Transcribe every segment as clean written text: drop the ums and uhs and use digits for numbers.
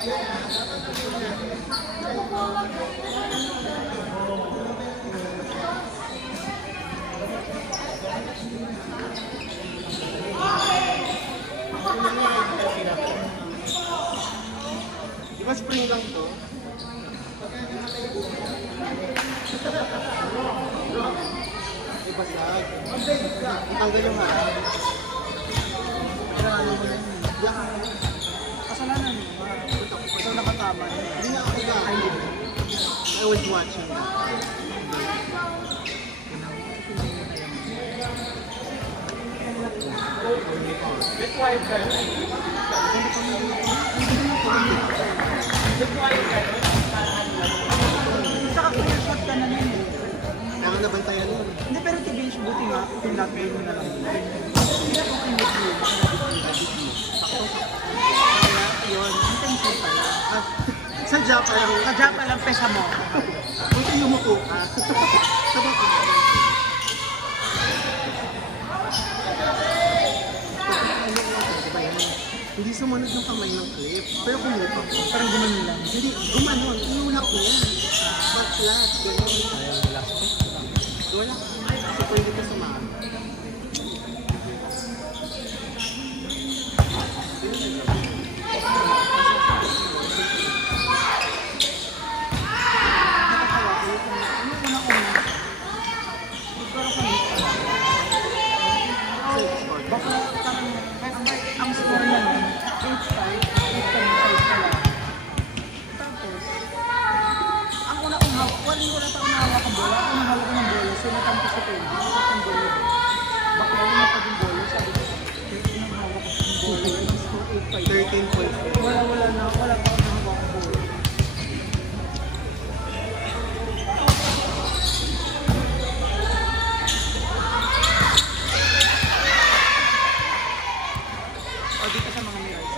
Di ba spring lang to? Ibasag. Tanggal yung harap. Pero ano mo yun? Kasalanan mo. Ito nakatama. Hindi na ako I was watching. That's why saka clear shot ka na nun eh. Kaya nga nabantayan nun. Hindi, pero TBH buti nga, pinlagay mo na lang. Hindi na kung kinit mo. Kaya yun, intention pala. Sadya pa lang. Sadya pa lang, pesa mo. Buti yumuko ka. Sabak ka. Hindi sumunod yung kamay ng clip. Pero kumuha ko. Parang gumanon lang. Hindi, gumanon. Inulak ko yan. Back-flat. Gano'n. Wala. Kasi pwede ka sumama. Ang score na nun, 8-5 pala. Tapos, ang una kong hawak, walang wala pa akong hawak ang bola. Ako nahawak ko ng bola, so natampo sa pwede. Hawak ang bola. Bakla yung napag yung bola, sabi ko, hawak ang bola. Yung score 8-5. 13 points. Wala na, wala pa akong hawak ang bola. Dito sa mga mirrors.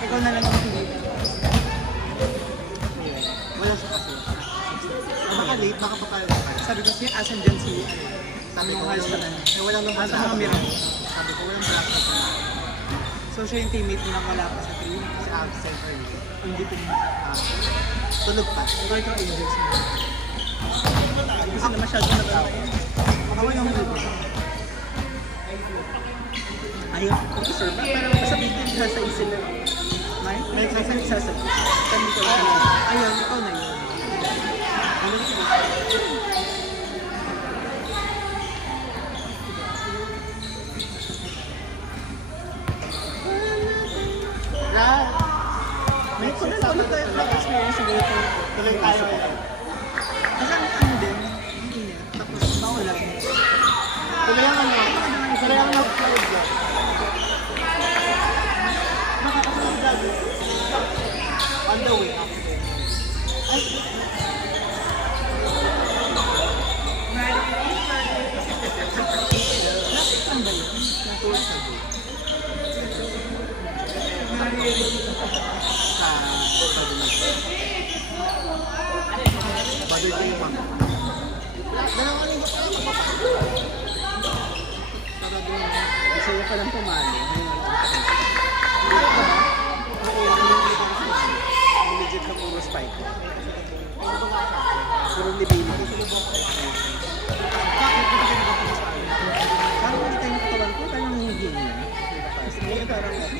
Ikaw na lang yung hindi. Wala siya kasi. Baka late, baka pa tayo. Sabi ko siya, asan dyan si sabi ko, walang naman sa mga mirrors. Sabi ko, walang bracket. So siya yung teammate mo na wala pa sa 3. Si absent early. Hindi pumunta. Tulog pa. Ikaw ikaw angels mo. Hindi sila masyadong nagsawa. Ako yung huli. Ayaw. Okay sir, parang masabitin siya sa isila. May sasabitin siya sa isila. Ayun, ikaw na yun. Ano rin sila? May tuloy tayo experience siguro ito. Tuloy tayo. Kasi ano din, hindi tapos mawala. Tuloy ang ano, tuloy ang upload ba? Makakasunod lagi. On the way up. Ay! Nakita ba yun? Natuwa sa day. Sa Father Day Month. Dalawa rin gusto ako mapapagod. Isa yung palang pumali. Legit na puro spike. Puro libility. Bakit? Parang hindi tayo nakatawan ko. Parang nangyigil niya.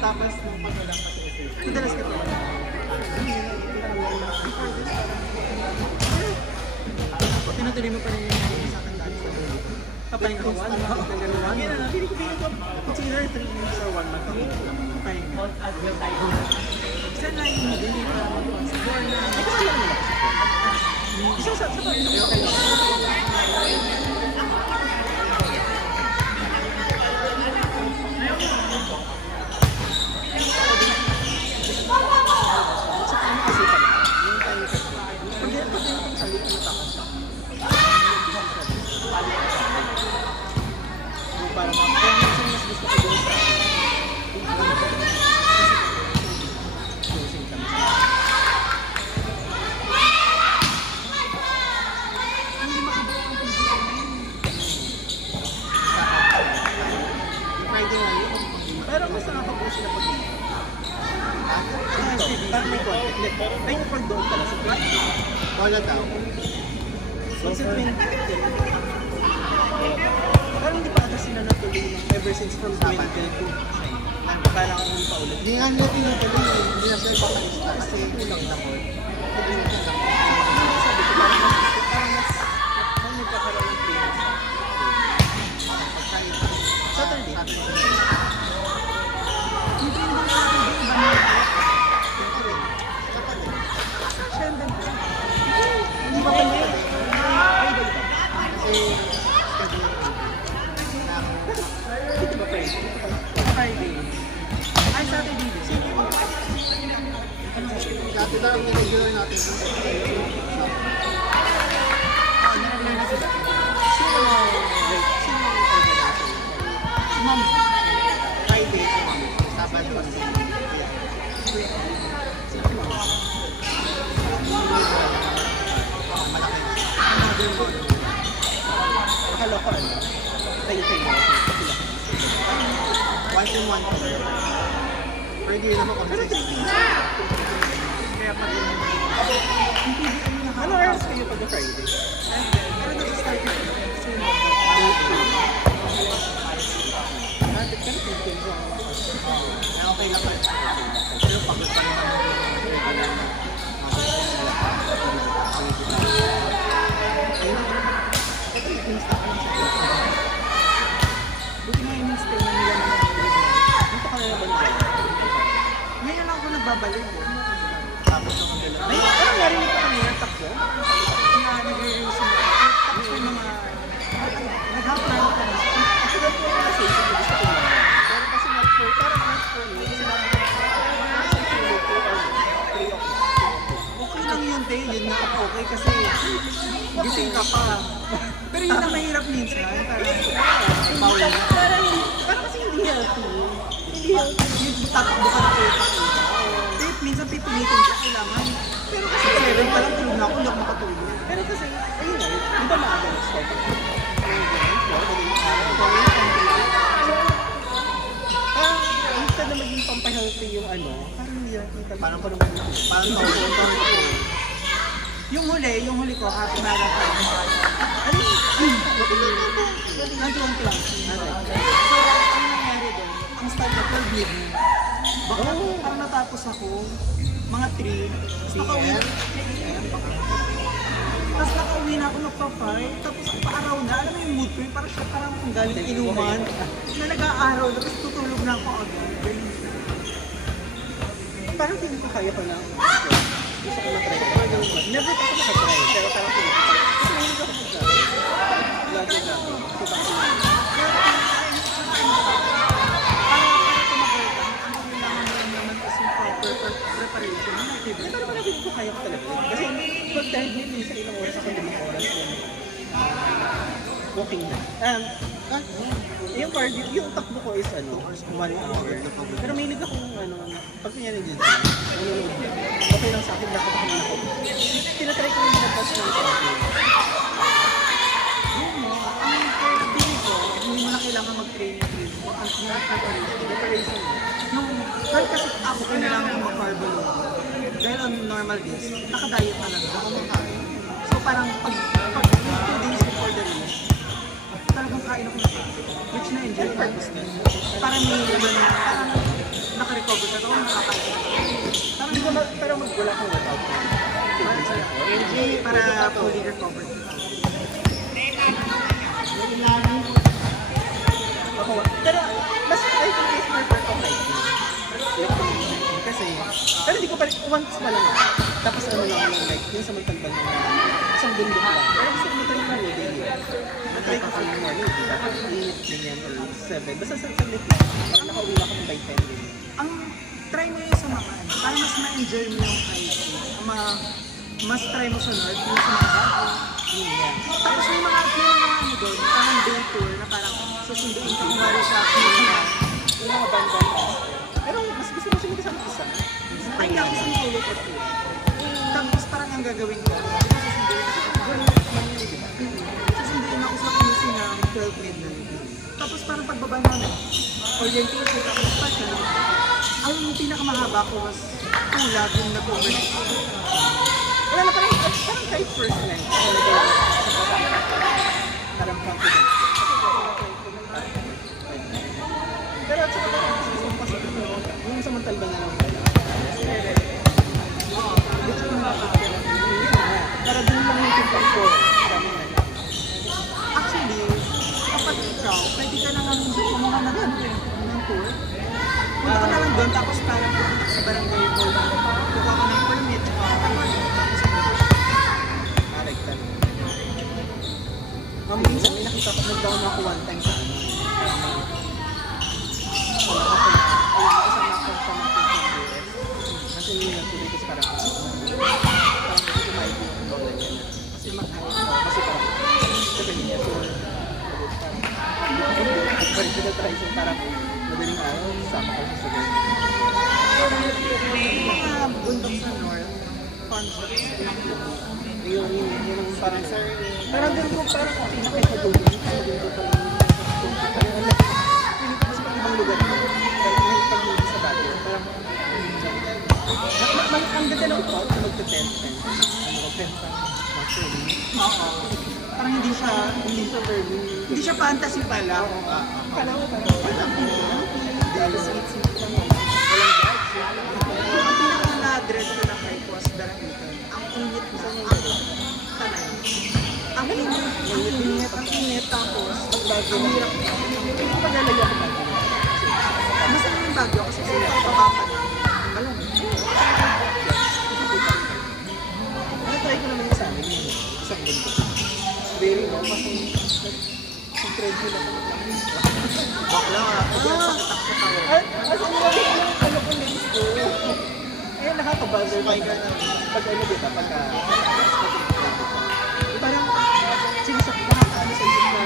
Tapos nung pagkalang kasi isa. Madalas ka ito. Tinutuloy mo pa rin yung sa akin dati sa buhay. Papahin ka 1 month na gano'n. Yan na, hindi ko consider 3 months or 1 month. Papahin ka. Isa na yung hindi pa mag-consider na. Ay, kasi lang nila kasi. Isa sa pagkakas. Okay. Friday nga yun. Pero mas nakakapusin na pag parang may content. May pag doon pala sa Friday. Wala daw. Once in 2015. Parang hindi pa ata sila natuloy ever since from 2022. Parang hindi pa ulit. Hindi nga nila tinutuloy. Hindi na sila pakalista kasi kulang na ko. Sabi ko parang mas nagkakaroon ng famous. Saturday. Hindi ba Saturday? Iba na ito? Siyempre. Hindi ba pa niya? Friday ba? Hindi ba Friday? Friday. Ay, Saturday din. Sige. Dati lang ang regular natin. Niregular na sila. Sino organizer? Si Ma'am. Friday si Ma'am. Sabado pa siya. Malaki. Akala ko ano? Tayo-tayo na ako. Once in one. Pero hindi naman kami. Pero taping Kaya pag yun. ano oras kayo pag Friday? Pero nag-start yun. Kasi Natin ka na pintin sa okay lang ba? Pero pagod pa naman buti nga yung stay na nila naman. Dito ka na naman dyan. ngayon lang ako nagbabalik. Tapos ako nila. Ay, parang narinig ko kanina, takbo. Kaya nag-release mo. Tapos may mga nag-apply ko na. Kasi dapat ko yung kasi gusto ko lang. Pero kasi not for, parang not for me. Kasi nasa kilo ko or 3 o'clock. Okay lang yun, te. Yun nga okay kasi gising ka pa. Pero yun ang mahirap minsan. Parang kasi hindi healthy. Hindi healthy. Yung tatakbo ka na kayo. Dave, minsan pipilitin ka kailangan. Pero kasi 11 pa lang tulog na ako, hindi ako makatulog. Pero kasi, ayun nga, di ba maaga mag-start? Parang, instead na maging pampahealthy yung ano, parang hindi nakita. Parang taon ko. Yung huli ko, happy marathon. Ano yun? Nag-1 lang. So, ang nangyari doon, ang start na 12 midnight. Baka parang natapos ako, mga 3. Tapos nakauwi na ako magpa-fight. Tapos pa-araw na, alam mo yung mood ko, parang siya parang kung galing inuman. Na nag-aaraw, tapos tutulog na ako agad. Parang hindi ko kaya ko lang. Gusto ko matry. Never ko makatry, pero parang hindi ko. Kasi mahilig ako mag-vlog. Vlog. Kita ko lang. Preparation. Pero parang hindi ko kaya ko talaga. Kasi pag dahil minsan ilang oras ako, 5 oras walking na. Yung cardio, yung takbo ko is 1 hour. Pero may hilig akong pag nangyari dyan, nanonood din. Okay lang sa akin, dapat ako nanonood. Tinatry ko yung nabas ng cardio. Hindi mo na kailangan mag-training. Preparation. Kahit kasi ako kailangan mag-carbo load. Dahil on normal days, naka-diet na lang ako makain. So parang pag 2 days before the race, talagang kain ako ng carbo. Which na-enjoy purpose na. Parang may naman na naka-recover ka ako, nakakain ka. Hindi ko pero wala akong workout. Para fully recovered. Ako, pero mas I think it's more part of life. Kasi, pero hindi ko pa rin, once na lang. Tapos lang like, yung sa magtalban ng isang bundok lang. Pero gusto ko matry na road day. Na-try ko sa morning, diba? 8, ganyan, or 7. Basta sa saglit lang. Parang nakauwi na ako ng by 10 din. Ang try mo yun sa mga para mas ma-enjoy mo yung hiking. Mas try mo sa north, yung sa mga bago. Tapos may mga doon, parang day tour na parang susunduin ka kumari sa yung mga banda. Pero mas gusto ko siya kasama isa. Ay, hindi ako solo ko to. Tapos parang ang gagawin ko, susunduin ako sa Ganun naman yun, diba? susunduin ako sa kinusin na 12 midnight. Tapos parang pagbaba namin, orientation, tapos start na lang. Ang pinakamahaba ko was tulad yung nag-overnight. Wala na parang kahit first night. Parang confident. Pero at saka parang kasi yung samantal ba na lang pala. Para dun lang yung timpang ko. Actually, kapag ikaw, pwede ka na nga kumuha na doon ng tour. Punta ka na lang doon, tapos parang pupunta ka sa barangay mo. Kuha ka na yung permit, minsan may nakita ko nag-down ako one time sa ano. Isang nakapag sa mga US. Kasi yun yung tuloy kasi parang hindi kumain ko yung lola niya. Kasi kasi parang sabi niya, so parang sinatry so parang madaling araw, sama ko sa sabi. yung mga bundok sa north, fun Yung parang sir, parang doon ko parang pinaka-dulo mas pang ibang lugar ko. Pero may pag-uwi sa Baguio. Parang ang ganda ng crowd na mag-tent. Oo. Parang hindi siya urban. hindi siya fantasy pala. Kala ko parang sweet lang. Walang judge. Ang pinaka-na-address ko na kay was Darahitan. Ang init na. Ang init tapos ang hirap. Hindi ko paglalagay ako Baguio. Masaya yung Baguio kasi sila papapan. Alam mo. Try ko naman yung sa amin yung isang ganito. Very low kasi nag-treadmill ako. Bakla, ayan sakit ako sa tawa. Kasi ano ko links ko. Eh, nakakabuzzer pa ka na. Pag ano dito, pagka parang sinisakit nakakaano sa isip na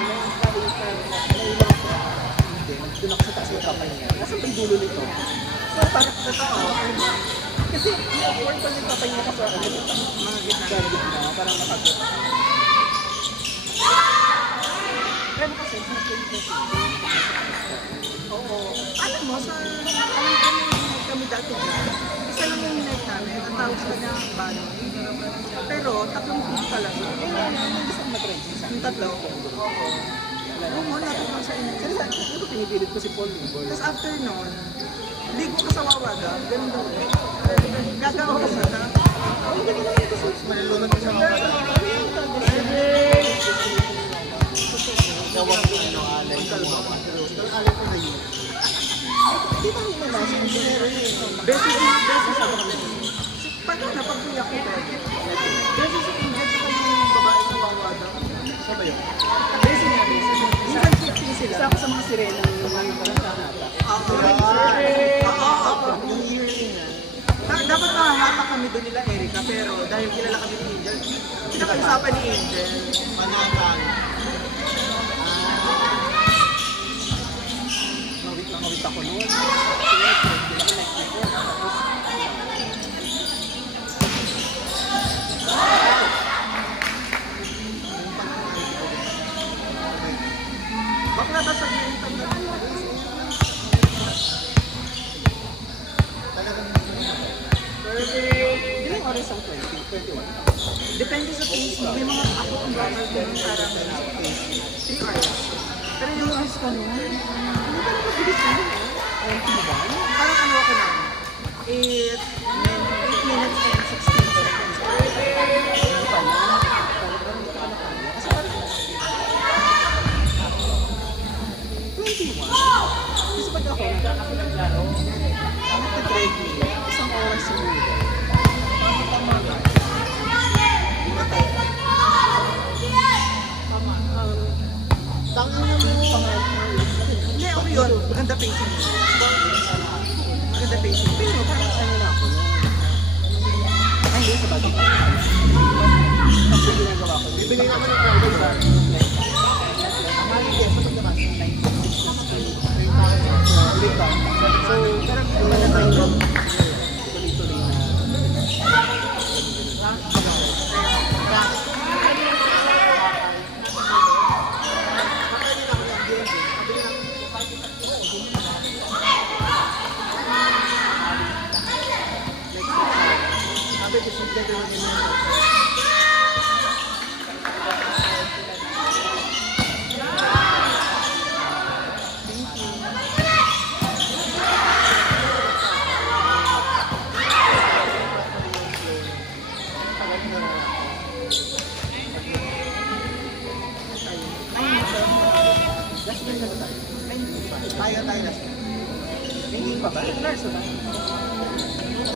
nailang ko. Hindi, doon ako sa taas ng kapay niya. Nasaan ba yung dulo nito? So parang totoo. Kasi i-afford pa yung kapay niya kasi ano dito. Mga gitna, parang nakagot. Pero kasi, Oo. Alam mo, kami dati dyan, isa lang yung night namin, ang tawag sa kanya bano. Pero, tatlong group pala siya. gusto ko mag-try sa Yung tatlo. Oo. Oo, natulong sa inyo. kasi ito pinipilit ko si Paul. Tapos after nun, ligo ka sa wawaga, ganun daw. Gagawa ka sana. Ang galing naman ito sa Malulunod ka sa wawaga. Gawang ko ano, alay ko alay ko na yun. Di ba yung nasa engineer yun? Beses sa bakit. Paano na pag-uya ko ba? Beses sa Ingrid sa kanyang babae sa wawaga. Siya ba yun? Beses nga, beses. Minsan 50 sila. Isa ako sa mga sirena ng mga nata. Yung year niya. Dapat nakahata kami doon nila Erica, pero dahil kilala kami ni Angel, pinakausapan ni Angel. Manatang. Nawit ako noon. Bakla ba sabihin ka na? Ilang oras ang 21? Depende sa pace mo. May mga ako ang bawal ko ng parang 3 hours. Pero yung hours ka no? Ano ba napabilis mo yun? Parang ano ako na? 8 minutes and 16 seconds. Ano pa na? Talagang hindi ka nakaya. Kasi parang 21. Kasi pag ako naglaro, nagka-treadmill, isang oras siguro. Tangan na mo. Hindi, okay yun. Maganda pacing. Maganda pacing. Pero parang ano na ako. Ay, hindi sa bagay. Kasi ginagawa ko. Bibili naman ng private sa mahal yes, sa pagkakas, 960. So, parang malatay lang. Tuloy-tuloy na. together with him. Tayo last. May game pa ba? Lars, wala.